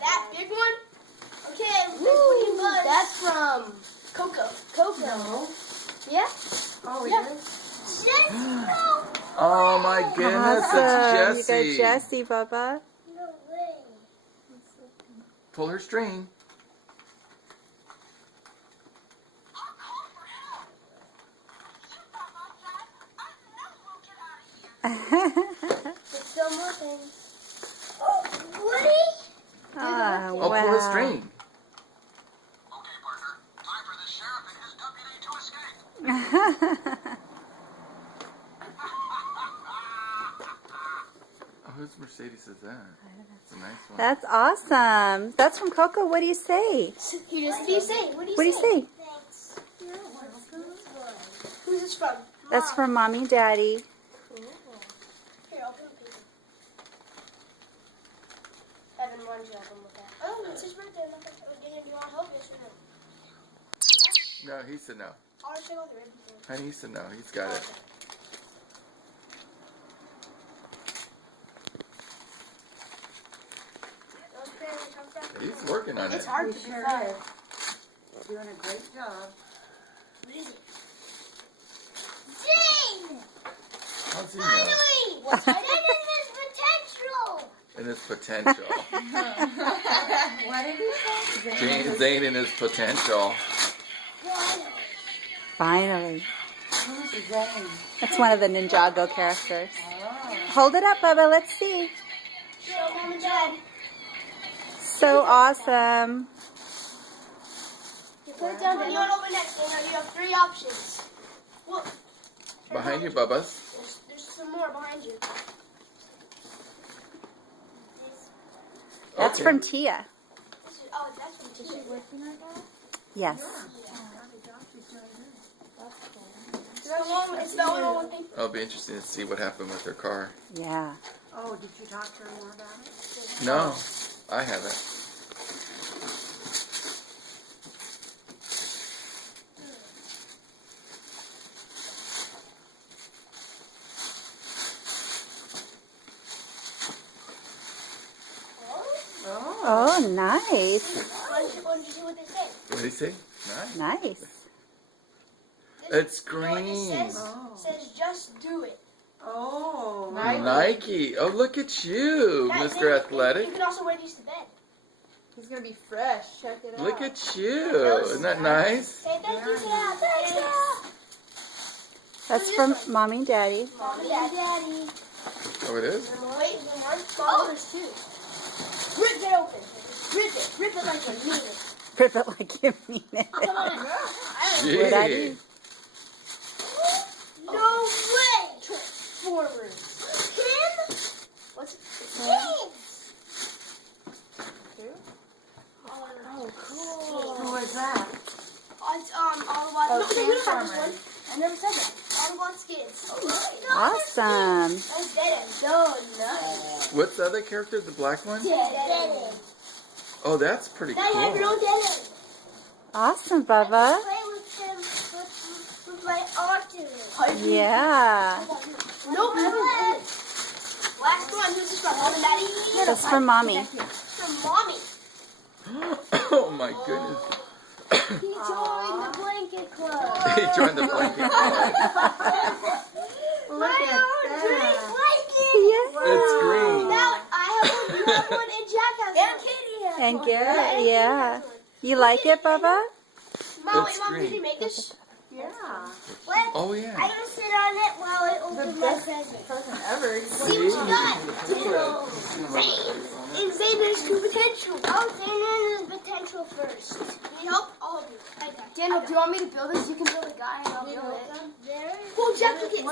That big one? Okay, Woo, that's from Coco. Coco. No. Yeah? Oh, Yeah. it is? Jessie, no. Oh my goodness, Awesome. it's Jessie. You got Jessie, Bubba. No way. Pull her string. There's still more things. Oh, Woody? Oh, Oh, pull her wow. string. Okay, partner. Time for the sheriff and his deputy to escape. Oh, whose Mercedes is that? It's a nice one. That's awesome. That's from Coco. What do you say? What do you say? What do you say? Thanks. Who's this from? That's from Mommy and Daddy. Cool. Here, open the paper. Evan, why don't you help him with that? Oh, it's his birthday. Do you want to help? Yes or no? No, he said no. I'll just take all the ribbons. Honey, he said no. He's got it. He's working on it. It's hard You to sure decide. is. Doing a great job. What is it? Zane! How's he know? Finally! What's Zane in his potential? In his potential. What did he say? Zane in his potential. Finally. Who's Zane? That's one of the Ninjago characters. Oh. Hold it up, Bubba. Let's see. Show Mom and Dad. So awesome. You put it down, then you want to open next. And now you have 3 options. Well, Behind you, Bubba's. there's some more behind you. That's Okay. from Tia. This is, oh, that's from Tisha. Yes. It's the only one thing. It'll be interesting to see what happened with her car. Yeah. Oh, did you talk to her more about it? No, I haven't. Oh. Oh, nice. What did you see what they say? What did he say? Nice. Nice. It's You know what this green. says? Oh. It says just do it. Oh. Nike. Oh, look at you, That- Mr. then You Athletic. can also wear these to bed. He's gonna be fresh. Check it out. Look at you. Isn't that nice? Say thank you, Dad. Thanks, Dad. That's from Mommy and Daddy. Mom and Daddy. Oh, it is? Wait, one. Oh, there's 2. Rip it open. Rip it. Rip it like you mean it. Rip it like you mean it. Come on. What'd I Gee. do? No way. Transformers. Kim? What's it? Kim. Oh, cool. Who was that? It's Autobot. Oh, No, we don't have this Transformers. one. I never said that. Autobot skins. Awesome. That's dead end. So nice. What's the other character? The black one? Dead end. Oh, that's pretty Now you have your cool. own dead end. Awesome, Bubba. Play with him. With my Optimus. Yeah. Nope. Last one. Who's this from? Mom and Daddy? That's from Mommy. From Mommy. Oh my goodness. He joined the blanket club. He joined the blanket club. Look at that. Blanket. It's green. Now I have one. You have one, and Jack has one. And Katie has And one. Garrett, yeah. You like it, Bubba? Mom, It's Mom, did green. you make this? Yeah. What? Oh, I'm yeah. gonna sit on it while I open my present. Present ever. See what you got. Zane. And Zane has 2 potential. Oh, Zane has potential first. Need help? All of you. Daniel, do you want me to build this? You can build a guy and I'll build it. Well, Jack, you get